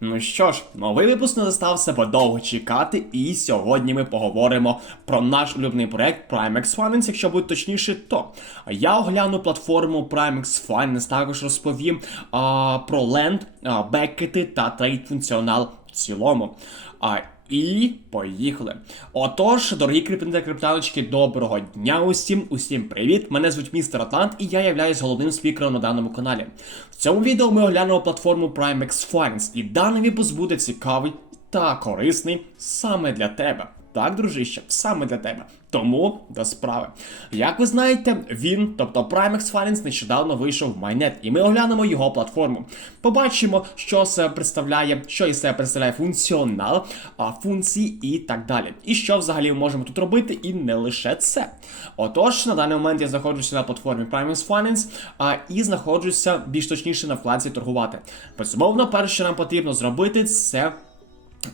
Ну що ж, новий випуск не застав себе довго чекати, і сьогодні ми поговоримо про наш улюблений проект Primex Finance, якщо бути точніше, то я огляну платформу Primex Finance, також розповім а, про ленд, бекети та трейд функціонал в цілому. А, і поїхали. Отож, дорогі криптини та криптаночки, доброго дня усім, усім привіт! Мене звуть містер Атлант, і я являюсь головним спікером на даному каналі. В цьому відео ми оглянемо платформу Primex Finance, і даний випуск буде цікавий та корисний саме для тебе. Так, дружище, саме для тебе. Тому до справи. Як ви знаєте, він, тобто Primex Finance, нещодавно вийшов в Майнет, і ми оглянемо його платформу. Побачимо, що себе представляє, що із себе представляє функціонал, функції і так далі. І що взагалі ми можемо тут робити, і не лише це. Отож, на даний момент я знаходжуся на платформі Primex Finance а, і знаходжуся більш точніше на вкладці торгувати. Безумовно, перше, що нам потрібно зробити, це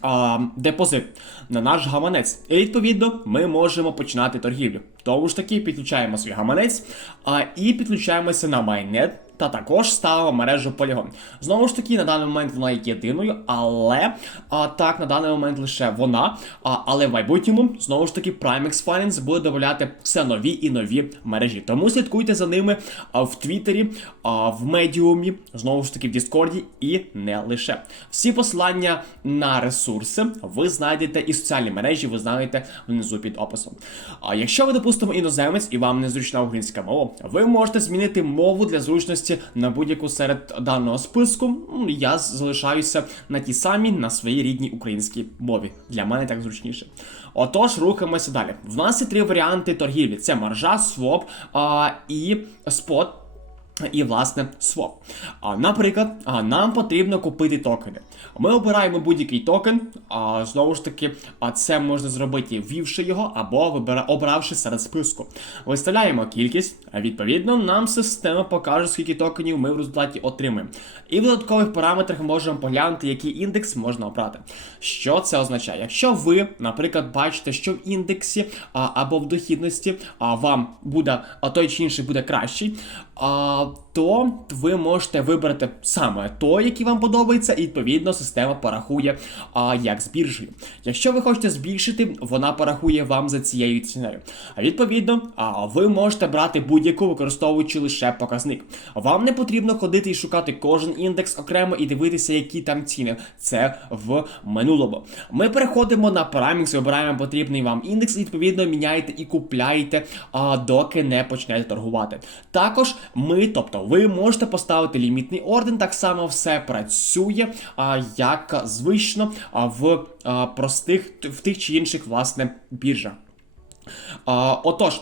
а, депозит на наш гаманець. І відповідно ми можемо починати торгівлю. Тому ж таки підключаємо свій гаманець а, і підключаємося на майнет. Та також ставимо мережу Polygon. Знову ж таки, на даний момент вона є єдиною, але а, так, на даний момент лише вона. А, але в майбутньому, знову ж таки, Primex Finance буде додавати все нові і нові мережі. Тому слідкуйте за ними а, в Твіттері, а, в Медіумі, знову ж таки, в Діскорді і не лише. Всі посилання на ресурси ви знайдете і соціальні мережі, ви знайдете внизу під описом. А якщо ви, допустимо, іноземець і вам незручна українська мова, ви можете змінити мову для зручності на будь-яку серед даного списку. Я залишаюся на тій самій на своїй рідній українській мові. Для мене так зручніше. Отож, рухаємося далі. В нас є три варіанти торгівлі: це маржа, своп а, і спот. І, власне, своп. А, наприклад, а, нам потрібно купити токени. Ми обираємо будь-який токен, а знову ж таки, а це можна зробити, ввівши його або вибира, обравши серед списку. Виставляємо кількість, а відповідно нам система покаже, скільки токенів ми в результаті отримаємо. І в додаткових параметрах можемо поглянути, який індекс можна обрати. Що це означає? Якщо ви, наприклад, бачите, що в індексі а, або в дохідності а, вам буде, а той чи інший буде кращий. А, Ciao. То ви можете вибрати саме той, який вам подобається, і відповідно система порахує а, як з біржею. Якщо ви хочете збільшити, вона порахує вам за цією ціною. А відповідно, а, ви можете брати будь-яку, використовуючи лише показник. Вам не потрібно ходити і шукати кожен індекс окремо і дивитися, які там ціни. Це в минулому. Ми переходимо на Primex, вибираємо потрібний вам індекс, і відповідно міняєте і купляєте, а, доки не почнете торгувати. Також ми, тобто ви можете поставити лімітний орден, так само все працює, а, як звично в простих в тих чи інших власне біржах. Отож,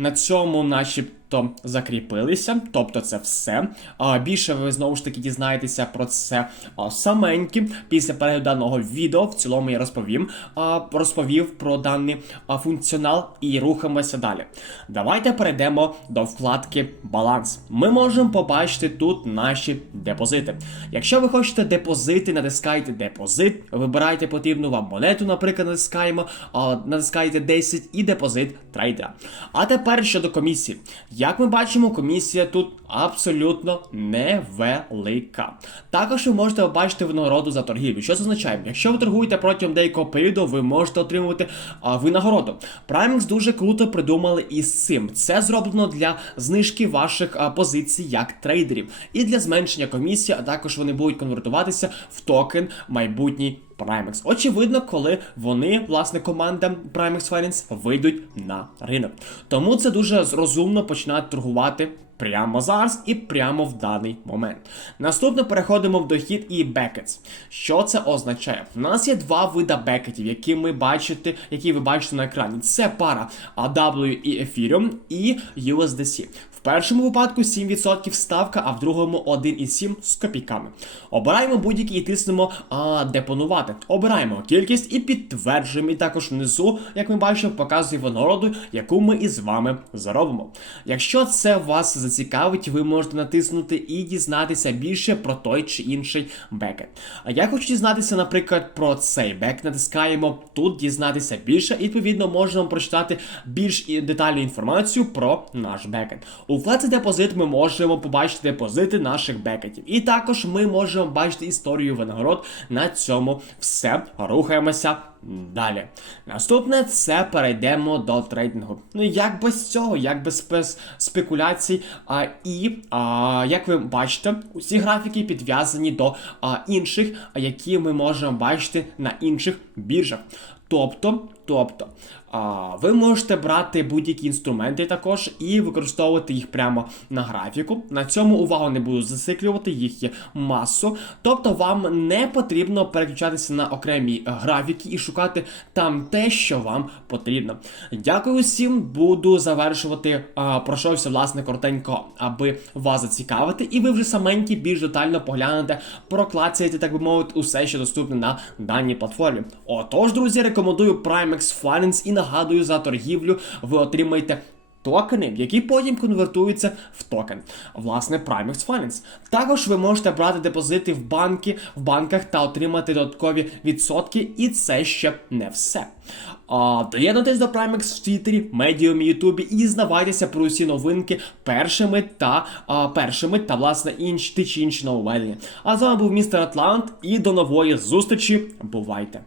на цьому начебто закріпилися, тобто це все. Більше ви знову ж таки дізнаєтеся про це саменьки після перегляду даного відео. В цілому я розповім, розповів про даний функціонал і рухаємося далі. Давайте перейдемо до вкладки Баланс. Ми можемо побачити тут наші депозити. Якщо ви хочете депозити, натискайте депозит, вибирайте потрібну вам монету, наприклад, натискаємо, натискаєте 10 і депозит трейдера. А тепер щодо комісії. Як ми бачимо, комісія тут абсолютно невелика. Також ви можете побачити винагороду за торгівлю. Що це означає? Якщо ви торгуєте протягом деякого періоду, ви можете отримувати а, винагороду. Primex дуже круто придумали із цим. Це зроблено для знижки ваших а, позицій як трейдерів і для зменшення комісії, а також вони будуть конвертуватися в токен майбутній. Primex. Очевидно, коли вони, власне, команда Primex Finance вийдуть на ринок. Тому це дуже розумно починати торгувати прямо зараз і прямо в даний момент. Наступно переходимо в дохід і бекетс. Що це означає? У нас є два вида бекетів, які ми бачите, які ви бачите на екрані. Це пара AW і Ethereum і USDC. В першому випадку 7% ставка, а в другому 1,7 з копійками. Обираємо будь-який і тиснемо а, депонувати. Обираємо кількість і підтверджуємо. І також внизу, як ми бачимо, показує винагороду, яку ми із вами заробимо. Якщо це вас зацікавить, ви можете натиснути і дізнатися більше про той чи інший бекет. А я хочу дізнатися, наприклад, про цей бек. Натискаємо тут дізнатися більше, і відповідно можемо прочитати більш детальну інформацію про наш бекет. У Flex депозит ми можемо побачити депозити наших бекетів. І також ми можемо бачити історію винагород. На цьому все. Рухаємося далі. Наступне це перейдемо до трейдингу. Ну як без цього, як без спекуляцій. А, і а, як ви бачите, усі графіки підв'язані до а, інших, які ми можемо бачити на інших біржах. Тобто, тобто, ви можете брати будь-які інструменти також і використовувати їх прямо на графіку. На цьому увагу не буду засиклювати, їх є масу. Тобто вам не потрібно переключатися на окремі е, графіки і шукати там те, що вам потрібно. Дякую всім, буду завершувати. Пройшовся власне коротенько, аби вас зацікавити, і ви вже саменькі більш детально поглянете, проклацаєте, так би мовити, усе, що доступне на даній платформі. Отож, друзі, рекомендую Primex Finance і нагадую за торгівлю ви отримаєте. Токени, які потім конвертуються в токен, власне, Primex Finance. Також ви можете брати депозити в банки, в банках та отримати додаткові відсотки, і це ще не все. А, доєднуйтесь до Primex в Твіттері, Медіумі, Ютубі і дізнавайтеся про усі новинки першими та а, першими та власне інші ті чи інші нововведення. А з вами був містер Атлант і до нової зустрічі. Бувайте!